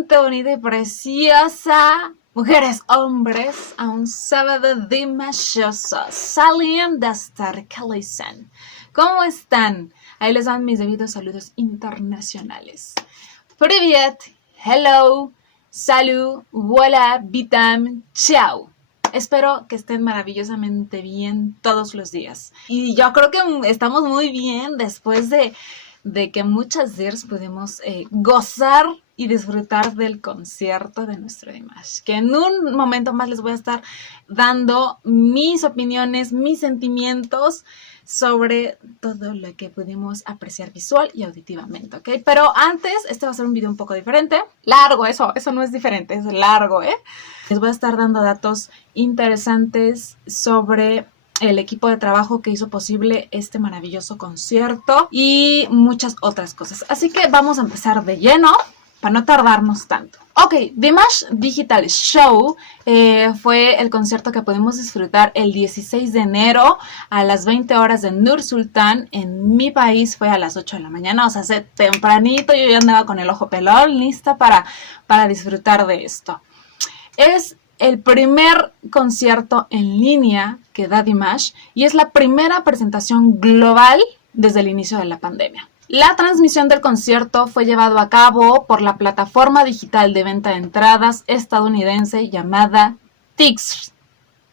gente bonita y preciosa, mujeres, hombres, a un sábado dimashoso, saliendo hasta Calizán. ¿Cómo están? Ahí les dan mis debidos saludos internacionales. Привет, hello, salut, voilà, vitam, ciao. Espero que estén maravillosamente bien todos los días. Y yo creo que estamos muy bien después de que muchas veces pudimos gozar y disfrutar del concierto de nuestro Dimash. Que en un momento más les voy a estar dando mis opiniones, mis sentimientos sobre todo lo que pudimos apreciar visual y auditivamente, ¿ok? Pero antes, este va a ser un video un poco diferente. Largo, eso no es diferente, es largo, ¿eh? Les voy a estar dando datos interesantes sobre el equipo de trabajo que hizo posible este maravilloso concierto y muchas otras cosas. Así que vamos a empezar de lleno para no tardarnos tanto. Ok, Dimash Digital Show fue el concierto que pudimos disfrutar el 16 de enero a las 20 horas de Nur Sultan. En mi país fue a las 8 de la mañana, o sea, hace tempranito. Yo ya andaba con el ojo pelón, lista para disfrutar de esto. Es el primer concierto en línea que da Dimash y es la primera presentación global desde el inicio de la pandemia. La transmisión del concierto fue llevado a cabo por la plataforma digital de venta de entradas estadounidense llamada Tixr.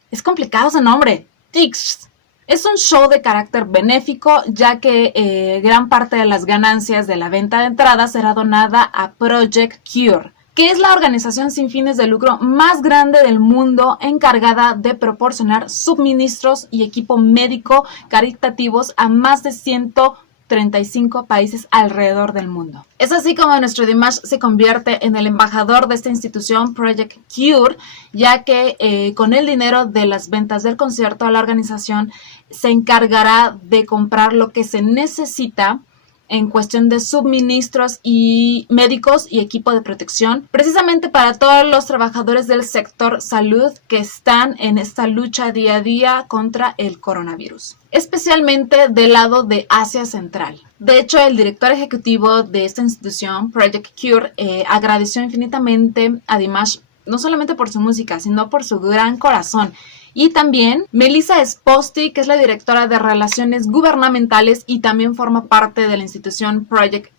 Es complicado ese nombre, Tixr. Es un show de carácter benéfico, ya que gran parte de las ganancias de la venta de entradas será donada a Project Cure, que es la organización sin fines de lucro más grande del mundo encargada de proporcionar suministros y equipo médico caritativos a más de 135 países alrededor del mundo. Es así como nuestro Dimash se convierte en el embajador de esta institución, Project Cure, ya que con el dinero de las ventas del concierto, la organización se encargará de comprar lo que se necesita en cuestión de suministros y médicos y equipo de protección, precisamente para todos los trabajadores del sector salud que están en esta lucha día a día contra el coronavirus, especialmente del lado de Asia Central. De hecho, el director ejecutivo de esta institución, Project Cure, agradeció infinitamente a Dimash, no solamente por su música, sino por su gran corazón. Y también Melissa Esposti, que es la directora de Relaciones Gubernamentales y también forma parte de la institución Project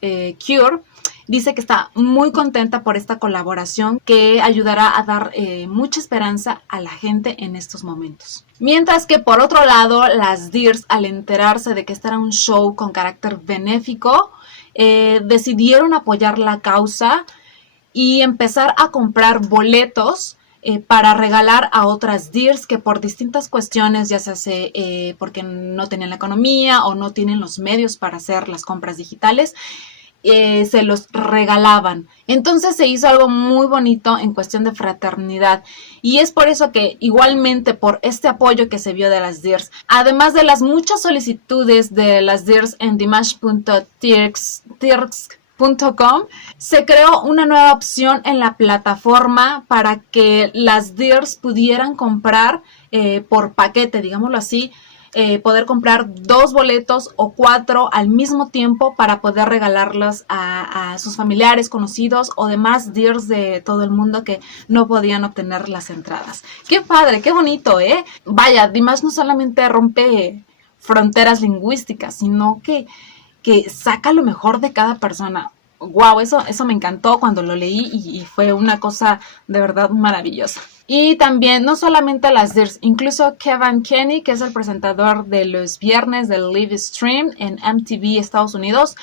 Cure, dice que está muy contenta por esta colaboración que ayudará a dar mucha esperanza a la gente en estos momentos. Mientras que por otro lado, las DIRs, al enterarse de que este era un show con carácter benéfico, decidieron apoyar la causa y empezar a comprar boletos para regalar a otras DIRs que por distintas cuestiones, ya sea porque no tenían la economía o no tienen los medios para hacer las compras digitales, se los regalaban. Entonces se hizo algo muy bonito en cuestión de fraternidad y es por eso que igualmente por este apoyo que se vio de las DIRs, además de las muchas solicitudes de las DIRs en dimash.tixr.com, se creó una nueva opción en la plataforma para que las DIRs pudieran comprar por paquete, digámoslo así, poder comprar 2 boletos o 4 al mismo tiempo para poder regalarlos a sus familiares, conocidos o demás DIRs de todo el mundo que no podían obtener las entradas. ¡Qué padre! ¡Qué bonito! Vaya, Dimash no solamente rompe fronteras lingüísticas, sino que saca lo mejor de cada persona. Wow, eso me encantó cuando lo leí y fue una cosa de verdad maravillosa. Y también, no solamente las DIRs, incluso Kevin Kenny, que es el presentador de los viernes del live stream en MTV Estados Unidos,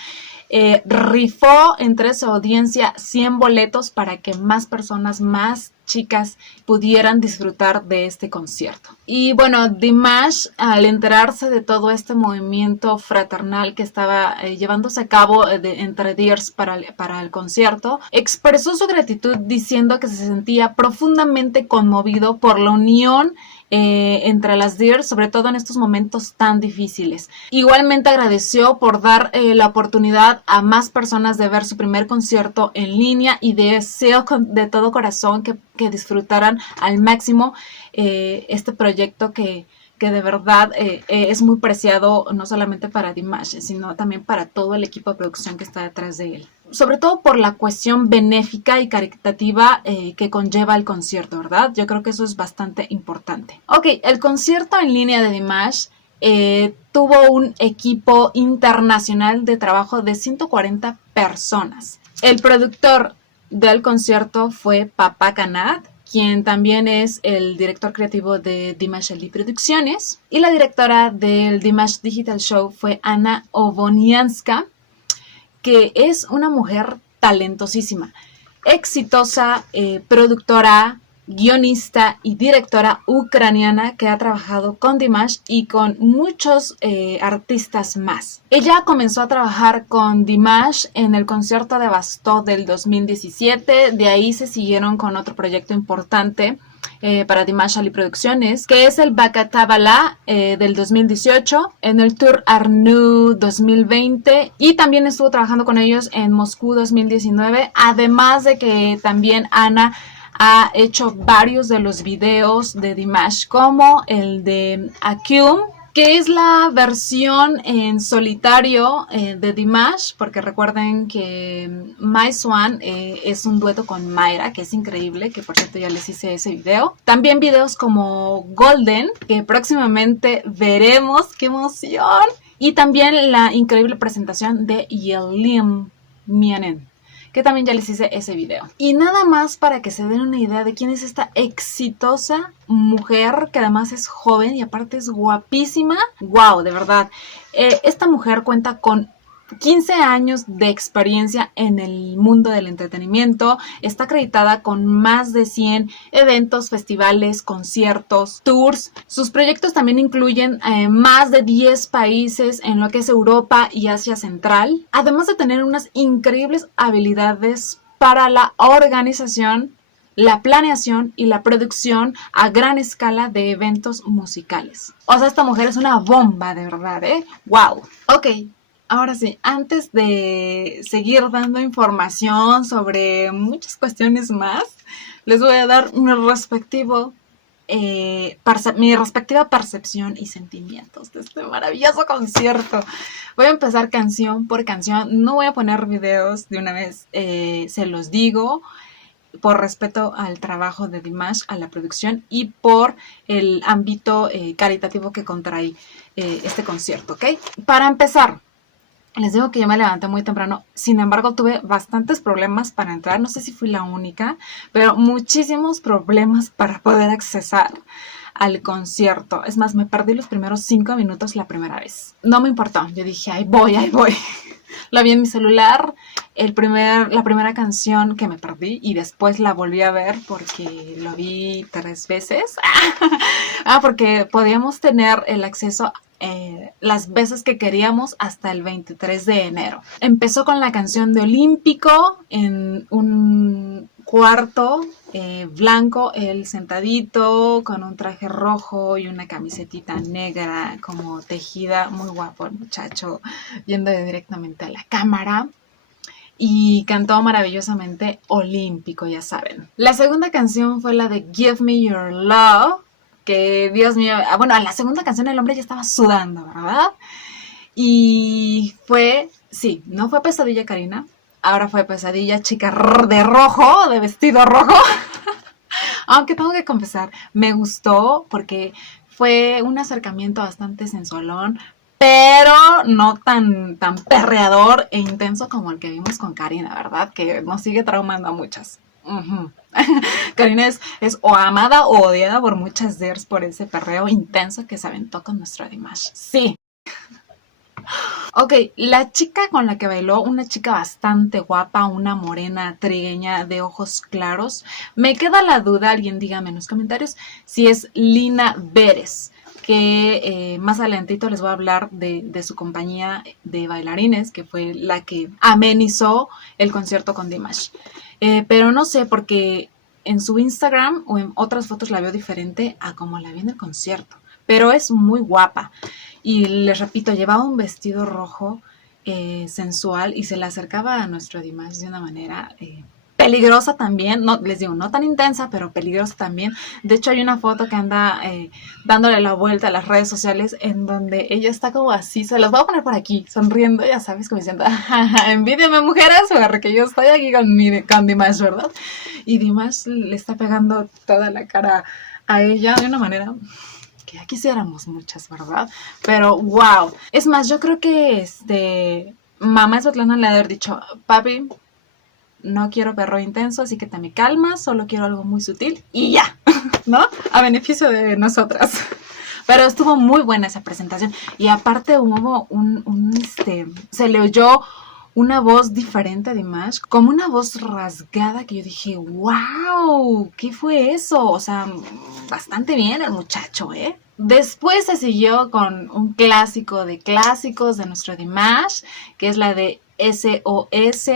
rifó entre su audiencia 100 boletos para que más personas, más chicas pudieran disfrutar de este concierto. Y bueno, Dimash, al enterarse de todo este movimiento fraternal que estaba llevándose a cabo entre DIRs para el concierto, expresó su gratitud diciendo que se sentía profundamente conmovido por la unión entre las DIRs, sobre todo en estos momentos tan difíciles. Igualmente agradeció por dar la oportunidad a más personas de ver su primer concierto en línea y deseo de todo corazón que disfrutaran al máximo este proyecto que que de verdad es muy preciado no solamente para Dimash, sino también para todo el equipo de producción que está detrás de él. Sobre todo por la cuestión benéfica y caritativa que conlleva el concierto, ¿verdad? Yo creo que eso es bastante importante. Ok, el concierto en línea de Dimash tuvo un equipo internacional de trabajo de 140 personas. El productor del concierto fue Papa Kanat, quien también es el director creativo de Dimash Producciones, y la directora del Dimash Digital Show fue Anna Obonianska, que es una mujer talentosísima, exitosa, productora, guionista y directora ucraniana que ha trabajado con Dimash y con muchos artistas más. Ella comenzó a trabajar con Dimash en el concierto de Vostok del 2017, de ahí se siguieron con otro proyecto importante para Dimash Producciones, que es el Bakatabala del 2018, en el Tour Arnu 2020, y también estuvo trabajando con ellos en Moscú 2019, además de que también Ana ha hecho varios de los videos de Dimash, como el de Akyum, que es la versión en solitario de Dimash, porque recuerden que My Swan es un dueto con Mayra, que es increíble, que por cierto ya les hice ese video. También videos como Golden, que próximamente veremos, ¡qué emoción! Y también la increíble presentación de Yelim Mianen, que también ya les hice ese video. Y nada más para que se den una idea de quién es esta exitosa mujer, que además es joven y aparte es guapísima. ¡Wow! De verdad. Esta mujer cuenta con 15 años de experiencia en el mundo del entretenimiento. Está acreditada con más de 100 eventos, festivales, conciertos, tours. Sus proyectos también incluyen más de 10 países en lo que es Europa y Asia Central, además de tener unas increíbles habilidades para la organización, la planeación y la producción a gran escala de eventos musicales. O sea, esta mujer es una bomba, de verdad, ¿eh? ¡Wow! Ok. Ahora sí, antes de seguir dando información sobre muchas cuestiones más, les voy a dar mi respectiva percepción y sentimientos de este maravilloso concierto. Voy a empezar canción por canción, no voy a poner videos de una vez, se los digo, por respeto al trabajo de Dimash, a la producción y por el ámbito caritativo que contrae este concierto, ¿ok? Para empezar, les digo que yo me levanté muy temprano, sin embargo tuve bastantes problemas para entrar, no sé si fui la única, pero muchísimos problemas para poder accesar al concierto. Es más, me perdí los primeros 5 minutos la primera vez. No me importó, yo dije, ahí voy. La vi en mi celular, la primera canción que me perdí, y después la volví a ver porque lo vi 3 veces. Porque podíamos tener el acceso las veces que queríamos hasta el 23 de enero. Empezó con la canción de Olímpico en un cuarto blanco, él sentadito con un traje rojo y una camisetita negra como tejida, muy guapo el muchacho, yendo directamente a la cámara, y cantó maravillosamente Olímpico, ya saben. La segunda canción fue la de Give Me Your Love, que Dios mío, bueno, a la segunda canción el hombre ya estaba sudando, ¿verdad? Y fue, sí, no fue Pesadilla Karina, ahora fue Pesadilla Chica de rojo, de vestido rojo. Aunque tengo que confesar, me gustó porque fue un acercamiento bastante sensualón, pero no tan perreador e intenso como el que vimos con Karina, ¿verdad? Que nos sigue traumando a muchas. Karina es o amada o odiada por muchas DERs por ese perreo intenso que se aventó con nuestro Dimash. Sí. Ok, la chica con la que bailó, una chica bastante guapa, una morena trigueña de ojos claros. Me queda la duda, alguien dígame en los comentarios, si es Lina Vélez, que más adelantito les voy a hablar de su compañía de bailarines, que fue la que amenizó el concierto con Dimash. Pero no sé, porque en su Instagram o en otras fotos la veo diferente a como la vi en el concierto. Pero es muy guapa. Y les repito, llevaba un vestido rojo sensual y se le acercaba a nuestro Dimash de una manera peligrosa también, no les digo, no tan intensa, pero peligrosa también. De hecho, hay una foto que anda dándole la vuelta a las redes sociales en donde ella está como así, se las voy a poner por aquí, sonriendo, ya sabes, como diciendo, envídiame mujeres, porque yo estoy aquí con Dimash, ¿verdad? Y Dimash le está pegando toda la cara a ella de una manera que ya quisiéramos muchas, ¿verdad? Pero wow. Es más, yo creo que mamá Svetlana le ha de haber dicho, papi, no quiero perro intenso, así que te me calmas, solo quiero algo muy sutil y ya, ¿no? A beneficio de nosotras. Pero estuvo muy buena esa presentación. Y aparte hubo se le oyó una voz diferente a Dimash, como una voz rasgada que yo dije, wow, ¿qué fue eso? O sea, bastante bien el muchacho, ¿eh? Después se siguió con un clásico de clásicos de nuestro Dimash, que es la de SOS,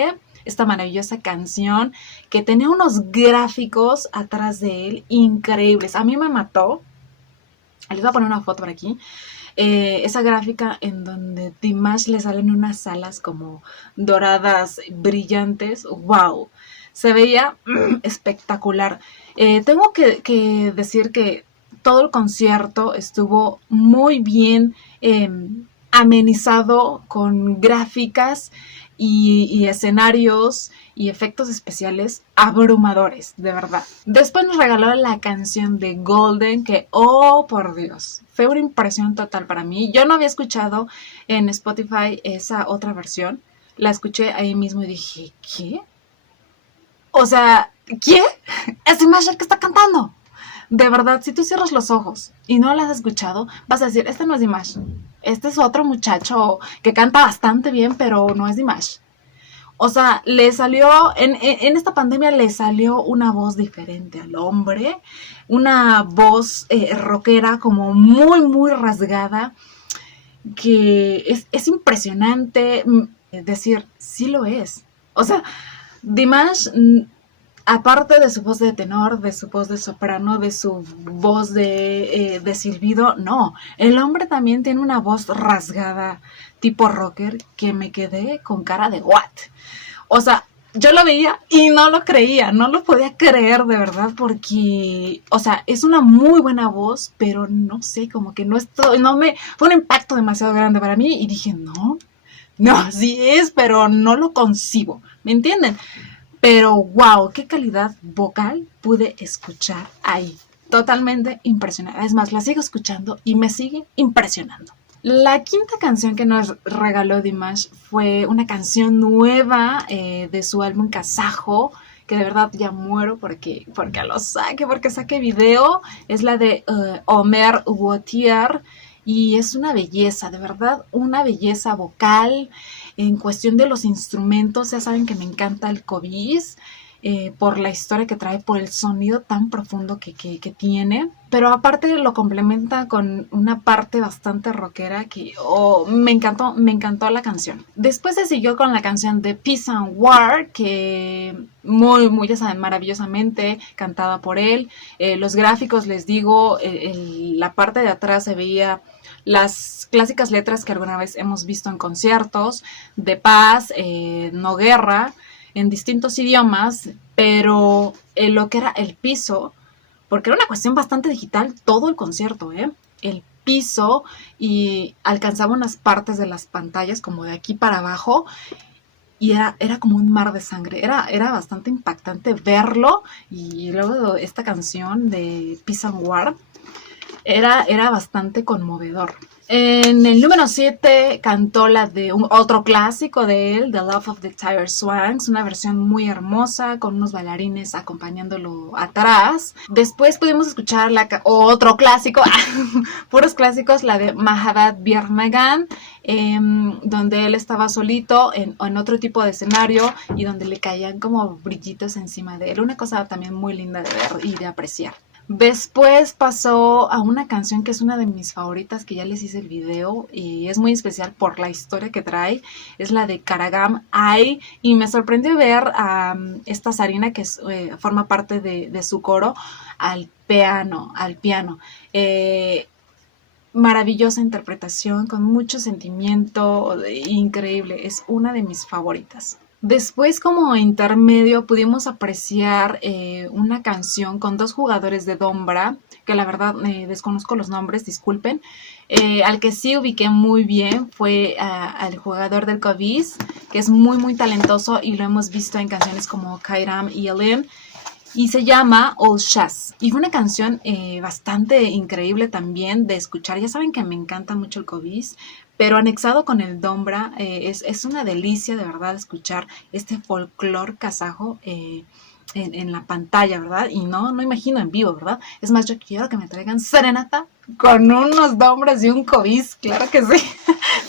esta maravillosa canción que tenía unos gráficos atrás de él increíbles. A mí me mató. Les voy a poner una foto por aquí. Esa gráfica en donde Dimash le salen unas alas como doradas, brillantes. ¡Wow! Se veía espectacular. Tengo que decir que todo el concierto estuvo muy bien amenizado con gráficas y escenarios y efectos especiales abrumadores, de verdad. Después nos regaló la canción de Golden, que, oh por Dios, fue una impresión total para mí. Yo no había escuchado en Spotify esa otra versión, la escuché ahí mismo y dije, ¿qué? O sea, ¿qué? Es Dimash el que está cantando. De verdad, si tú cierras los ojos y no la has escuchado, vas a decir, este no es Dimash. Este es otro muchacho que canta bastante bien, pero no es Dimash. O sea, le salió, en esta pandemia le salió una voz diferente al hombre, una voz rockera como muy, muy rasgada, que es impresionante decir, sí lo es. O sea, Dimash, aparte de su voz de tenor, de su voz de soprano, de su voz de silbido, no. El hombre también tiene una voz rasgada, tipo rocker, que me quedé con cara de what. O sea, yo lo veía y no lo creía, no lo podía creer de verdad porque, o sea, es una muy buena voz, pero no sé, como que fue un impacto demasiado grande para mí y dije, no, sí es, pero no lo concibo, ¿me entienden? Pero wow, qué calidad vocal pude escuchar ahí. Totalmente impresionante. Es más, la sigo escuchando y me sigue impresionando. La quinta canción que nos regaló Dimash fue una canción nueva de su álbum Kazajo, que de verdad ya muero porque saque video. Es la de Omer Wotier y es una belleza, de verdad, una belleza vocal. En cuestión de los instrumentos, ya saben que me encanta el cobis, por la historia que trae, por el sonido tan profundo que tiene. Pero aparte lo complementa con una parte bastante rockera que me encantó la canción. Después se siguió con la canción de Peace and War, que muy, ya saben, maravillosamente cantada por él. Los gráficos, les digo, la parte de atrás se veía las clásicas letras que alguna vez hemos visto en conciertos, de paz, no guerra, en distintos idiomas, pero lo que era el piso, porque era una cuestión bastante digital todo el concierto, el piso, y alcanzaba unas partes de las pantallas como de aquí para abajo, y era como un mar de sangre, era bastante impactante verlo, y luego esta canción de Peace and War era bastante conmovedor. En el número 7 cantó la de otro clásico de él, The Love of the Tiger Swans, una versión muy hermosa con unos bailarines acompañándolo atrás. Después pudimos escuchar otro clásico, puros clásicos, la de Mahabhat Birmagan, donde él estaba solito en otro tipo de escenario y donde le caían como brillitos encima de él. Una cosa también muy linda de ver y de apreciar. Después pasó a una canción que es una de mis favoritas, que ya les hice el video y es muy especial por la historia que trae. Es la de Karagam Ai, y me sorprendió ver a esta Sarina que forma parte de su coro al piano. Maravillosa interpretación, con mucho sentimiento, increíble. Es una de mis favoritas. Después, como intermedio, pudimos apreciar una canción con dos jugadores de Dombra, que la verdad desconozco los nombres, disculpen. Al que sí ubiqué muy bien fue al jugador del Covis, que es muy muy talentoso y lo hemos visto en canciones como Kairam y Elen. Y se llama Ailed Sare. Y fue una canción bastante increíble también de escuchar. Ya saben que me encanta mucho el Covis, pero anexado con el Dombra es una delicia de verdad escuchar este folclore kazajo en la pantalla, ¿verdad? Y no imagino en vivo, ¿verdad? Es más, yo quiero que me traigan serenata con unos Dombras y un Covis, claro que sí.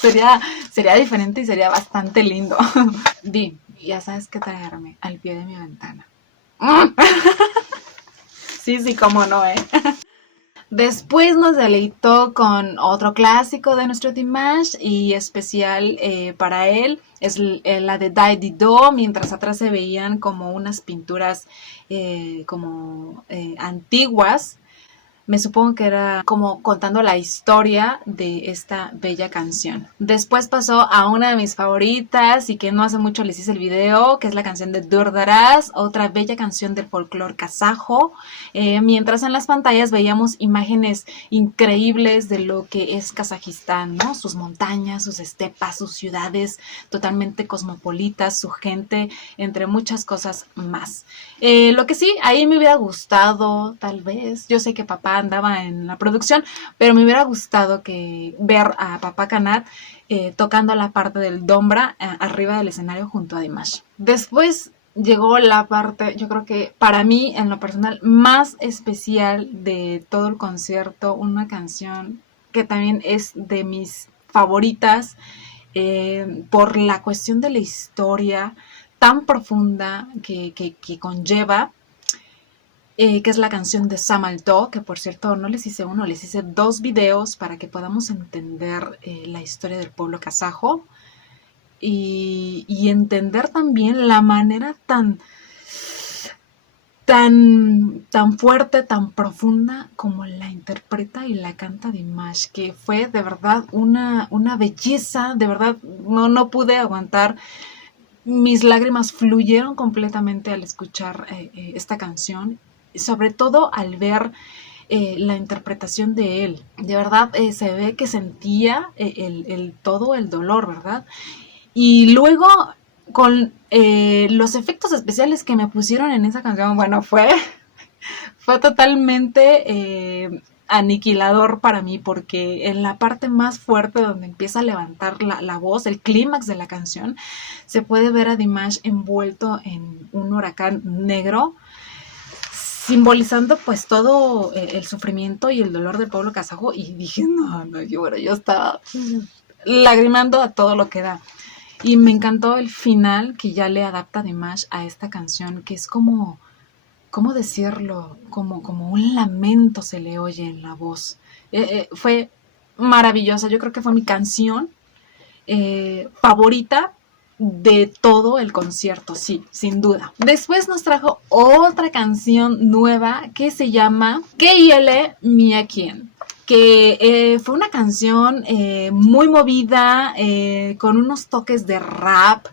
sería diferente y sería bastante lindo. Di, ya sabes qué traerme al pie de mi ventana. Sí, cómo no, ¿eh? Después nos deleitó con otro clásico de nuestro Dimash y especial para él. Es la de Dai Di Do, mientras atrás se veían como unas pinturas antiguas. Me supongo que era como contando la historia de esta bella canción. Después pasó a una de mis favoritas y que no hace mucho les hice el video, que es la canción de Durdaras, otra bella canción del folclore kazajo. Mientras en las pantallas veíamos imágenes increíbles de lo que es Kazajistán, ¿no? Sus montañas, sus estepas, sus ciudades totalmente cosmopolitas, su gente, entre muchas cosas más. Lo que sí, ahí me hubiera gustado, tal vez, yo sé que papá andaba en la producción, pero me hubiera gustado ver a papá Kanat tocando la parte del Dombra arriba del escenario junto a Dimash. Después llegó la parte, yo creo que para mí, en lo personal, más especial de todo el concierto, una canción que también es de mis favoritas por la cuestión de la historia tan profunda que conlleva, que es la canción de Samalto, que por cierto no les hice uno, les hice 2 videos para que podamos entender la historia del pueblo kazajo y entender también la manera tan fuerte, tan profunda como la interpreta y la canta Dimash, que fue de verdad una belleza, de verdad no pude aguantar. Mis lágrimas fluyeron completamente al escuchar esta canción, sobre todo al ver la interpretación de él. De verdad se ve que sentía todo el dolor, ¿verdad? Y luego con los efectos especiales que me pusieron en esa canción, bueno, fue totalmente aniquilador para mí, porque en la parte más fuerte donde empieza a levantar la voz, el clímax de la canción, se puede ver a Dimash envuelto en un huracán negro, simbolizando pues todo el sufrimiento y el dolor del pueblo kazajo, y dije, yo estaba lagrimando a todo lo que da. Y me encantó el final que ya le adapta Dimash a esta canción, que es como, ¿cómo decirlo? Como un lamento se le oye en la voz. Fue maravillosa, yo creo que fue mi canción favorita de todo el concierto, sí, sin duda. Después nos trajo otra canción nueva que se llama Keile Miyakien, que fue una canción muy movida, con unos toques de rap,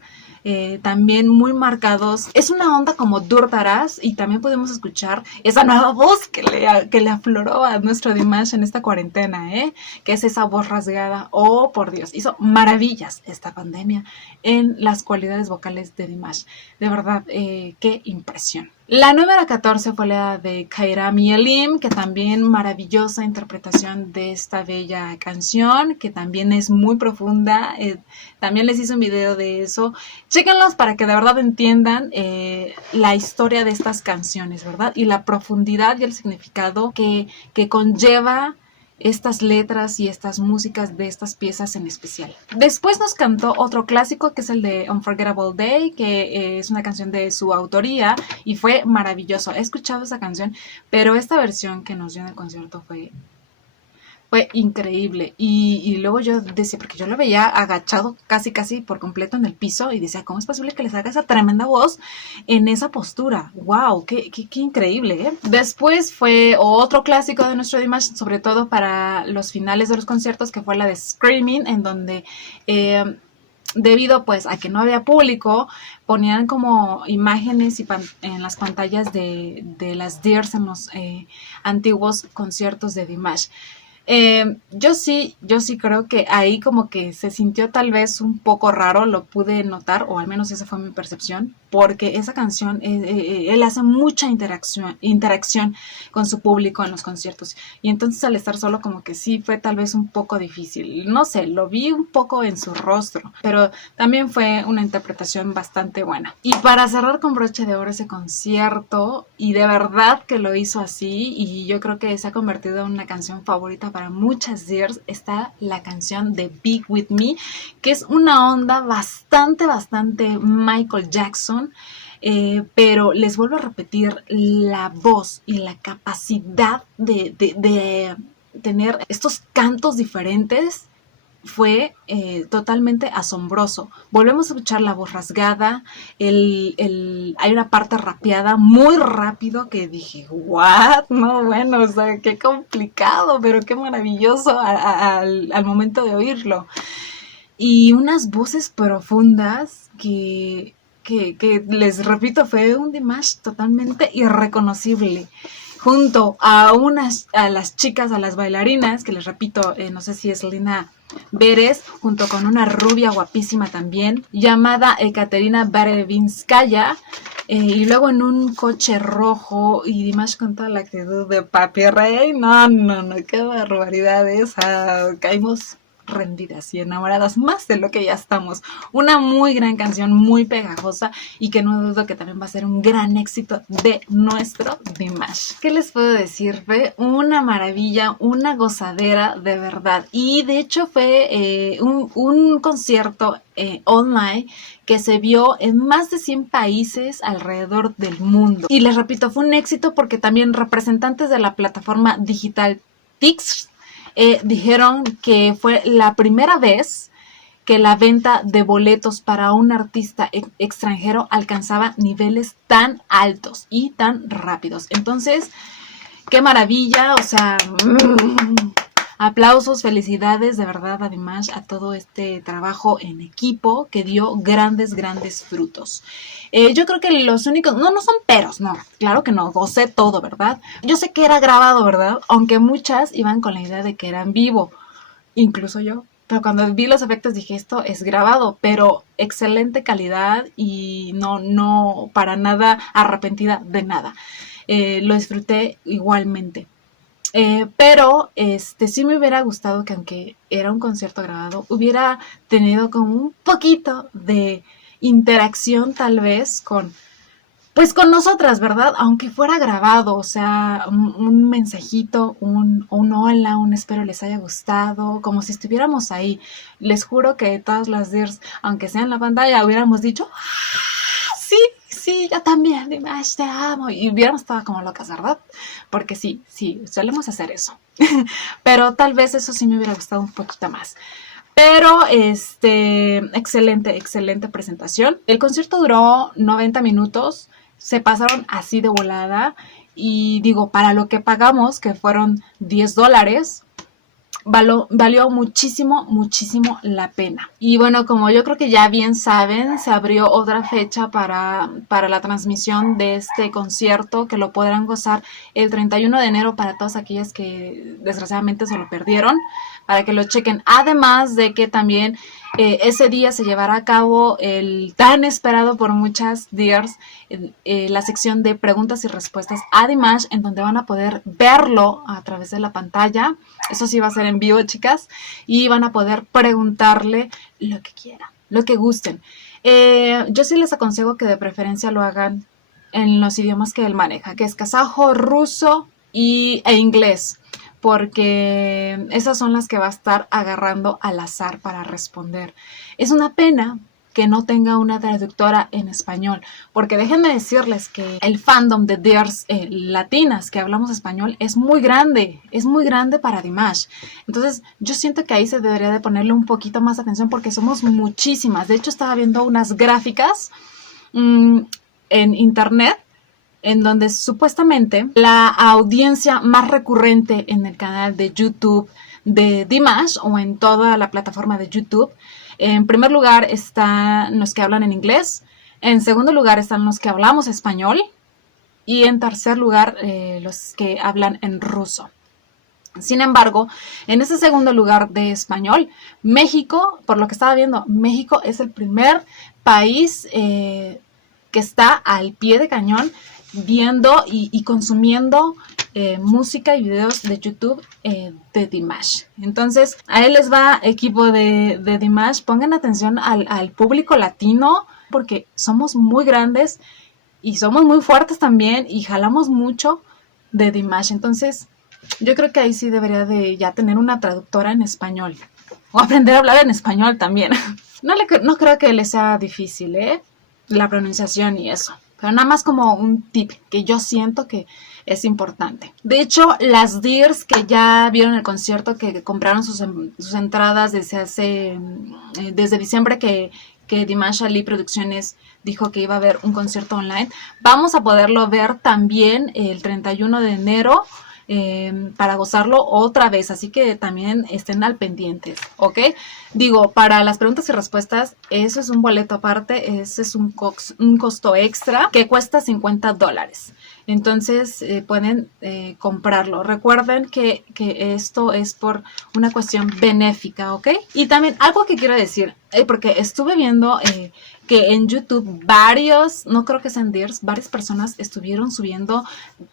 también muy marcados. Es una onda como Durdaras, y también podemos escuchar esa nueva voz que le afloró a nuestro Dimash en esta cuarentena, que es esa voz rasgada. Oh, por Dios, hizo maravillas esta pandemia en las cualidades vocales de Dimash. De verdad, qué impresión. La número 14 fue la de Kairam y Elim, que también maravillosa interpretación de esta bella canción, que también es muy profunda. También les hice un video de eso. Chéquenlos para que de verdad entiendan la historia de estas canciones, ¿verdad? Y la profundidad y el significado que conlleva estas letras y estas músicas de estas piezas en especial. Después nos cantó otro clásico, que es el de Unforgettable Day, que es una canción de su autoría y fue maravilloso. He escuchado esa canción, pero esta versión que nos dio en el concierto fue increíble. Y luego yo decía, porque yo lo veía agachado casi por completo en el piso, y decía, ¿cómo es posible que les haga esa tremenda voz en esa postura? ¡Wow! ¡Qué increíble! Después fue otro clásico de nuestro Dimash, sobre todo para los finales de los conciertos, que fue la de Screaming, en donde debido pues a que no había público, ponían como imágenes en las pantallas de las Dears en los antiguos conciertos de Dimash. Yo sí creo que ahí como que se sintió tal vez un poco raro, lo pude notar, o al menos esa fue mi percepción, porque esa canción, él hace mucha interacción con su público en los conciertos, y entonces al estar solo como que sí fue tal vez un poco difícil, no sé, lo vi un poco en su rostro, pero también fue una interpretación bastante buena. Y para cerrar con broche de oro ese concierto, y de verdad que lo hizo así, y yo creo que se ha convertido en una canción favorita para muchas Dears, está la canción de Be With Me, que es una onda bastante Michael Jackson, pero les vuelvo a repetir, la voz y la capacidad de tener estos cantos diferentes fue totalmente asombroso. Volvemos a escuchar la voz rasgada, hay una parte rapeada muy rápido que dije, ¿what? No, bueno, o sea, qué complicado, pero qué maravilloso al momento de oírlo. Y unas voces profundas que les repito, fue un Dimash totalmente irreconocible. Junto a las chicas, a las bailarinas, que les repito, no sé si es Lina Beres, junto con una rubia guapísima también, llamada Ekaterina Barevinskaya, y luego en un coche rojo, y Dimash con toda la actitud de papi rey, no, qué barbaridad esa, caímos rendidas y enamoradas más de lo que ya estamos. Una muy gran canción, muy pegajosa, y que no dudo que también va a ser un gran éxito de nuestro Dimash. ¿Qué les puedo decir? Fue una maravilla, una gozadera de verdad, y de hecho fue un concierto online que se vio en más de 100 países alrededor del mundo. Y les repito, fue un éxito porque también representantes de la plataforma digital Tixr dijeron que fue la primera vez que la venta de boletos para un artista extranjero alcanzaba niveles tan altos y tan rápidos. Entonces, qué maravilla, o sea, aplausos, felicidades de verdad a Dimash, a todo este trabajo en equipo que dio grandes frutos. Yo creo que los únicos, no son peros, no, claro que no, gocé todo, ¿verdad? Yo sé que era grabado, ¿verdad? Aunque muchas iban con la idea de que era en vivo, incluso yo. Pero cuando vi los efectos dije, esto es grabado, pero excelente calidad y no para nada arrepentida de nada. Lo disfruté igualmente. Pero sí me hubiera gustado que, aunque era un concierto grabado, hubiera tenido como un poquito de interacción tal vez con nosotras, ¿verdad? Aunque fuera grabado, o sea, un mensajito, un hola, un espero les haya gustado, como si estuviéramos ahí. Les juro que todas las Dears, aunque sea en la pantalla, hubiéramos dicho, sí, yo también, Dimash, te amo. Y hubiéramos estado como locas, ¿verdad? Porque sí, solemos hacer eso. Pero tal vez eso sí me hubiera gustado un poquito más. Pero, excelente presentación. El concierto duró 90 minutos. Se pasaron así de volada. Y digo, para lo que pagamos, que fueron $10, valió muchísimo la pena. Y bueno, como yo creo que ya bien saben, se abrió otra fecha para la transmisión de este concierto, que lo podrán gozar el 31 de enero para todas aquellas que desgraciadamente se lo perdieron, para que lo chequen. Además de que también ese día se llevará a cabo el tan esperado por muchas Dears, la sección de preguntas y respuestas a Dimash, en donde van a poder verlo a través de la pantalla. Eso sí va a ser en vivo, chicas, y van a poder preguntarle lo que quieran, lo que gusten. Yo sí les aconsejo que de preferencia lo hagan en los idiomas que él maneja, que es kazajo, ruso e inglés, porque esas son las que va a estar agarrando al azar para responder. Es una pena que no tenga una traductora en español, porque déjenme decirles que el fandom de Dears latinas que hablamos español es muy grande para Dimash. Entonces yo siento que ahí se debería de ponerle un poquito más atención, porque somos muchísimas. De hecho, estaba viendo unas gráficas en internet, en donde supuestamente la audiencia más recurrente en el canal de YouTube de Dimash o en toda la plataforma de YouTube. En primer lugar están los que hablan en inglés, en segundo lugar están los que hablamos español y en tercer lugar los que hablan en ruso. Sin embargo, en ese segundo lugar de español, México, por lo que estaba viendo, México es el primer país que está al pie de cañón viendo y consumiendo música y videos de YouTube de Dimash. Entonces, a él les va, equipo de Dimash, pongan atención al público latino porque somos muy grandes y somos muy fuertes también y jalamos mucho de Dimash. Entonces, yo creo que ahí sí debería de ya tener una traductora en español o aprender a hablar en español también. No creo que le sea difícil, la pronunciación y eso. Pero nada más como un tip que yo siento que es importante. De hecho, las Dears que ya vieron el concierto, que compraron sus entradas desde diciembre que Dimash Ali Producciones dijo que iba a haber un concierto online, vamos a poderlo ver también el 31 de enero para gozarlo otra vez, así que también estén al pendientes, ¿ok? Digo, para las preguntas y respuestas, eso es un boleto aparte, ese es un costo extra que cuesta $50. Entonces pueden comprarlo. Recuerden que esto es por una cuestión benéfica, ¿ok? Y también algo que quiero decir, porque estuve viendo que en YouTube no creo que sean Dears, varias personas estuvieron subiendo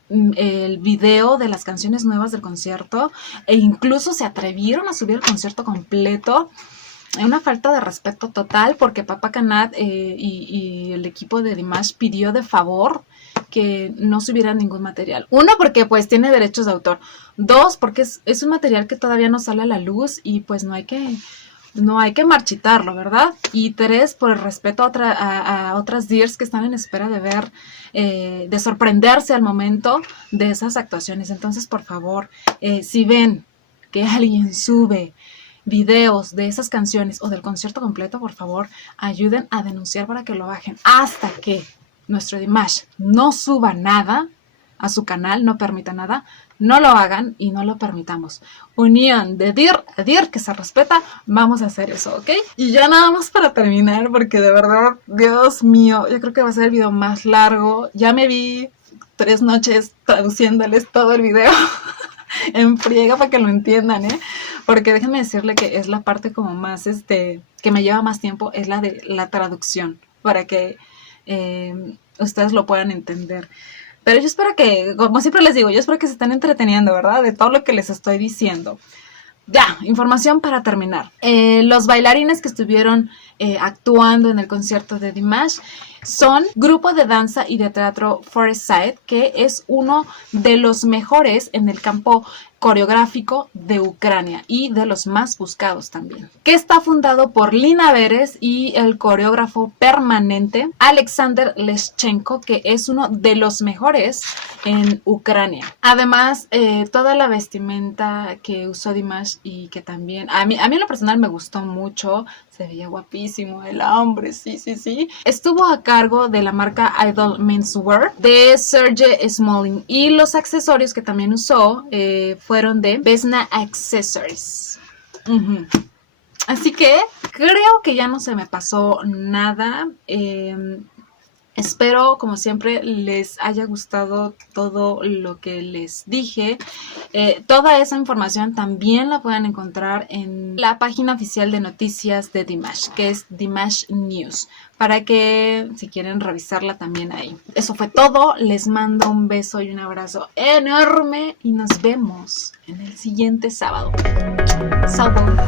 el video de las canciones nuevas del concierto e incluso se atrevieron a subir el concierto completo. Una falta de respeto total porque Papá Canat y el equipo de Dimash pidió de favor que no subiera ningún material. Uno, porque pues tiene derechos de autor. Dos, porque es un material que todavía no sale a la luz y pues no hay que marchitarlo, ¿verdad? Y tres, por el respeto a otras Dears que están en espera de ver, de sorprenderse al momento de esas actuaciones. Entonces, por favor, si ven que alguien sube videos de esas canciones o del concierto completo, por favor, ayuden a denunciar para que lo bajen. Hasta que nuestro Dimash no suba nada a su canal, no permita nada, no lo hagan y no lo permitamos. Unión de Dear a Dear que se respeta, vamos a hacer eso, ¿ok? Y ya nada más para terminar, porque de verdad, Dios mío, yo creo que va a ser el video más largo. Ya me vi 3 noches traduciéndoles todo el video en friega para que lo entiendan, porque déjenme decirle que es la parte como más, que me lleva más tiempo, es la de la traducción, para que ustedes lo puedan entender. Pero yo espero que, como siempre les digo, yo espero que se estén entreteniendo, ¿verdad? De todo lo que les estoy diciendo. Ya, información para terminar. Los bailarines que estuvieron actuando en el concierto de Dimash son grupo de danza y de teatro Forest, que es uno de los mejores en el campo coreográfico de Ucrania y de los más buscados también, que está fundado por Lina Beres y el coreógrafo permanente Alexander Leschenko, que es uno de los mejores en Ucrania. Además, toda la vestimenta que usó Dimash y que también a mí en lo personal me gustó mucho, se veía guapísimo el hombre, sí. Estuvo a cargo de la marca Idol Menswear de Sergey Smalling y los accesorios que también usó fueron de Vesna Accessories. Así que creo que ya no se me pasó nada. Espero, como siempre, les haya gustado todo lo que les dije. Toda esa información también la pueden encontrar en la página oficial de noticias de Dimash, que es Dimash News, para que si quieren revisarla también ahí. Eso fue todo. Les mando un beso y un abrazo enorme y nos vemos en el siguiente sábado. Salud.